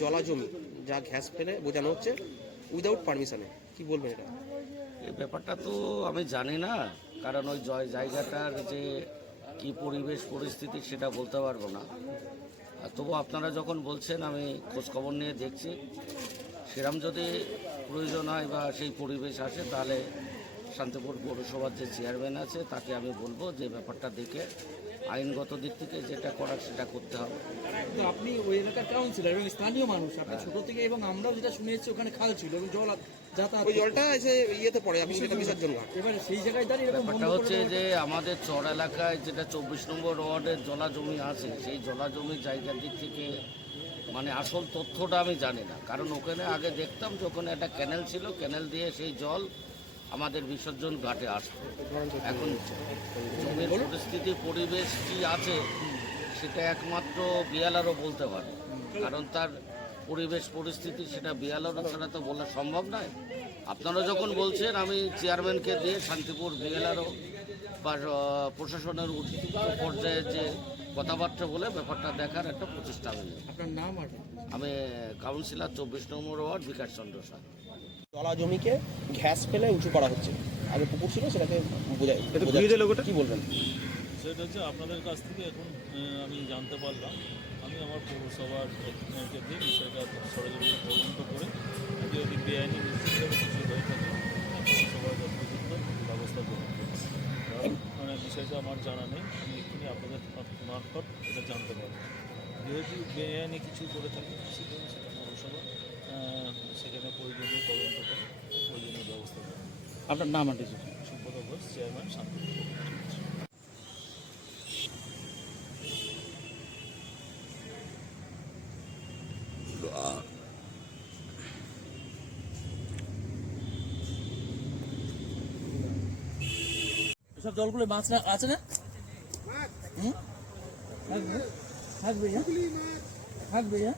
জলা জমি যা ঘ্যাস ফেলে বোঝানো হচ্ছে উইদাউট পারমিশনে কি বলবেন এটা? এই ব্যাপারটা তো আমি জানি না, কারণ ওই জয় জায়গাটার যে কি পরিবেশ পরিস্থিতি সেটা বলতে পারব না। তবু আপনারা যখন বলছেন, আমি খোঁজখবর নিয়ে দেখছি। সেরম যদি প্রয়োজন হয় বা সেই পরিবেশ আসে, তাহলে শান্তিপুর পৌরসভার যে চেয়ারম্যান আছে, তাকে আমি বলব যে ব্যাপারটা দেখে আইনগত দিক থেকে যেটা করার সেটা করতে হবে। তো আপনি ওই এলাকার কাউন্সিলর এবং স্থানীয় মানুষ আপনি ছোট থেকে এবং আমরাও যেটা শুনেছি ওখানে খাল ছিল এবং জল যাতায়াত ওই জলটা এসে ইয়েতে পড়ে আপনি সেটা বিসর্জন এবারে সেই জায়গায় দাঁড়িয়ে এরকম ব্যাপারটা হচ্ছে যে আমাদের চর এলাকায় যেটা চব্বিশ নম্বর ওয়ার্ডের জলা জমি আছে সেই জলা জমির জায়গার দিক থেকে মানে আসল তথ্যটা আমি জানি না। কারণ ওখানে আগে দেখতাম যে ওখানে একটা ক্যানেল ছিল ক্যানেল দিয়ে সেই জল আমাদের বিসর্জন ঘাটে আসতো এখন জমির পরিস্থিতি পরিবেশ কি আছে সেটা একমাত্র বিয়ালারও বলতে পারে কারণ তার পরিবেশ পরিস্থিতি সেটা বিয়ালারও ছাড়া তো বলা সম্ভব নয়। আপনারা যখন বলছেন আমি চেয়ারম্যানকে দিয়ে শান্তিপুর বিএলআরও বা প্রশাসনের উচিত পর্যায়ে যে কথাবার্তা বলে ব্যাপারটা দেখার একটা প্রচেষ্টা নিই। আপনার নাম আমি কাউন্সিলর চব্বিশ নম্বর ওয়ার্ড বিকাশ চন্দ্র সাহা। জলা জমিকে ঘ্যাস ফেলে উঁচু করা হচ্ছে। আগে পুকুর ছিল সেটাকে বোঝায় কি বলবেন? সেটা হচ্ছে আপনাদের কাছ থেকে এখন আমি জানতে পারলাম। আমি আমার পৌরসভার দিয়ে বিষয়টা সরজমিনে তদন্ত করে যদি বেআইনি নিশ্চিতভাবে কিছু হয়ে থাকে পৌরসভার যথাযথ ব্যবস্থা গ্রহণ করব মানে বিষয়টা আমার জানা নেই আমি এক্ষুনি আপনাদের মারফত এটা জানতে পারব। যেহেতু বেআইনি কিছু করে থাকে সেটা সেটা পৌরসভা সেখানে প্রয়োজনীয় তদন্ত করে প্রয়োজনীয় ব্যবস্থা করে আপনার নাম আর কিছু? সুব্রত ঘোষ চেয়ারম্যান শান্তি সব জলগুলো মাছ না আছে না? হুম? থাকবে থাকবে হ্যাঁ? থাকবে হ্যাঁ?